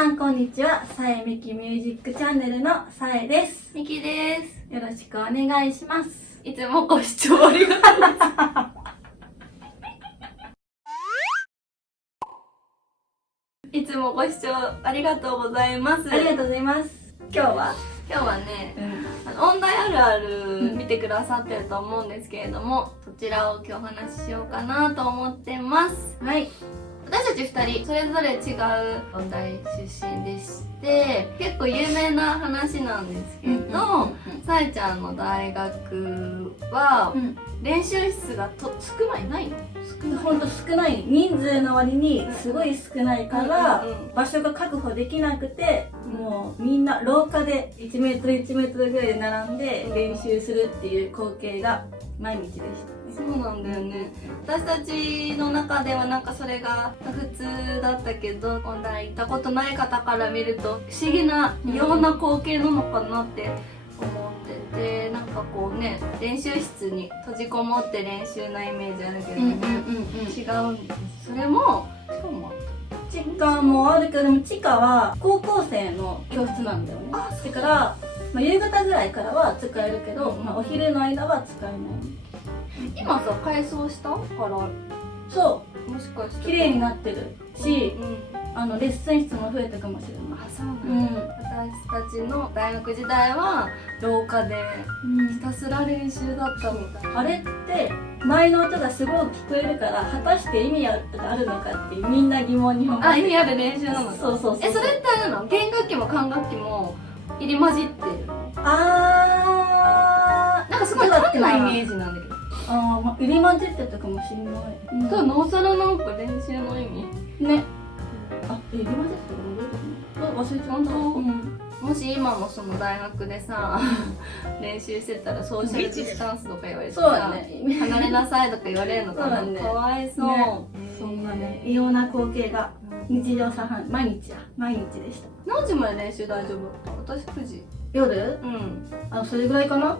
さんこんにちは。さえみきミュージックチャンネルのさえです。みきです。よろしくお願いします。いつもご視聴ありがとうございます。いつもご視聴ありがとうございます。ありがとうございます。今日はね、音大あるある見てくださってると思うんですけれども、そちらを今日お話ししようかなと思ってます。はい。私たち2人それぞれ違う音大出身でして、結構有名な話なんですけど、さえちゃんの大学は練習室が少ないの？ほんと少ない。人数の割にすごい少ないから場所が確保できなくて、もうみんな廊下で1メートル1メートルぐらいで並んで練習するっていう光景が毎日でした。そうなんだよね。私たちの中ではなんかそれが普通だったけど、音大行ったことない方から見ると不思議な異様な光景なのかなって思ってて、なんかこうね、練習室に閉じこもって練習なイメージあるけど、違うんです。それも地下もあるけど、でも地下は高校生の教室なんだよね。だから、夕方ぐらいからは使えるけど、お昼の間は使えない。今さ、改装したから、そう、もしかして綺麗になってるし、レッスン室も増えたかもしれない。あ、そうなんだ。私たちの大学時代は廊下でひたすら練習だったみたいな。あれって前の音がすごい聞こえるから、果たして意味があるのかっていう、みんな疑問に思って。あ、意味ある練習なの？そう。それってあれなの？弦楽器も管楽器も入り混じってるの？なんかすごい変なイメージなんだけど。入り混じってたかもしれない。そう、なおさらなんか練習の意味ね。入り混じってたかな、忘れちゃった。もし今もその大学でさ練習してたらソーシャルディスタンスとか言われてさ、離れなさいとか言われるのかな。かわいそう。そんなね、異様な光景が日常茶飯、毎日でした。何時まで練習大丈夫だった？私9時。夜？それぐらいかな？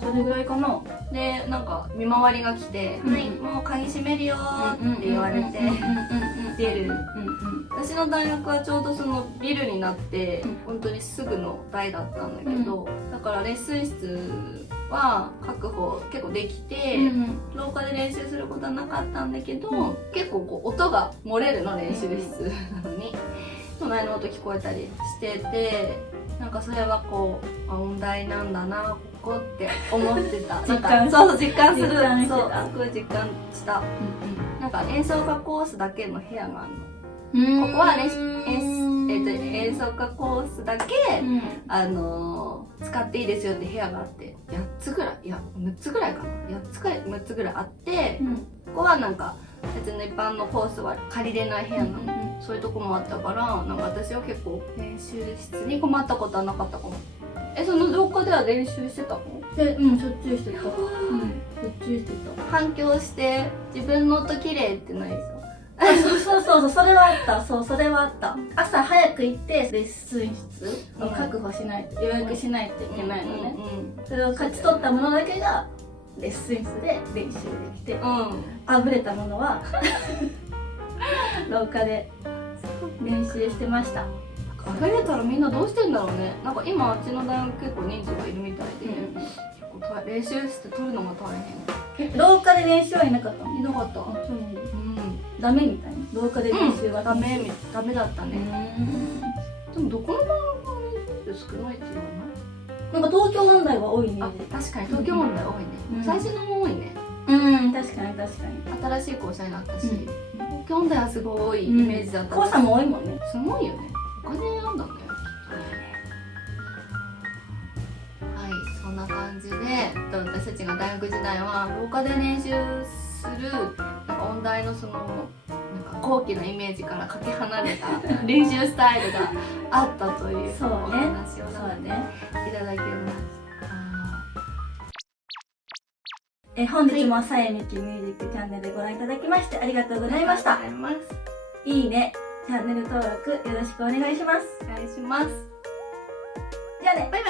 それぐらいかな。で、なんか見回りが来て、はい、もう鍵閉めるよーって言われて出る。私の大学はちょうどそのビルになって本当にすぐの台だったんだけど、だからレッスン室は確保結構できて、廊下で練習することはなかったんだけど、結構こう音が漏れるの、練習室なのに隣の音聞こえたりしてて、なんかそれはこう音大なんだなここって思ってた。実感する。そう、すごい実感した。なんか演奏家コースだけの部屋があるの。ここは演奏家コースだけ、使っていいですよって部屋があって、8つぐらい、いや6つぐらいかな、8つか6つぐらいあって、ここはなんか別の一般のコースは借りれない部屋なの。そういうとこもあったから、なんか私は結構練習室に困ったことはなかったかも。その廊下では練習してたの？しょっちゅうしてた。しょっちゅうしてた。反響して自分の音綺麗ってないでしょ？そう、それはあった。それはあった。朝早く行ってレッスン室を確保しないと、予約しないといけないのね。それを勝ち取ったものだけがレッスン室で練習できて、あぶれたものは廊下で練習してました。あぶれたらみんなどうしてんだろうね。なんか今うちの大学結構人数がいるみたいで、結構練習室取るのが大変。廊下で練習はいなかったの？いなかった。ダメみたいな。廊下で練習はダメだったね。でもどこの大学も人数少ないって言わない？なんか東京音大は多いね。確かに東京音大多いね。最初の方多いね。確かに。新しい校舎になったし、東京音大はすごいイメージだった。校舎も多いもんね。すごいよね。お金あんだね。はい、そんな感じで、私たちが大学時代は廊下で練習するなんか音大のそのなんか高貴なイメージからかけ離れた練習スタイルがあったというお話をいただきました。本日もさえみきミュージックチャンネルご覧いただきましてありがとうございました。いいね、チャンネル登録よろしくお願いします。お願いします。じゃあね、バイバイ。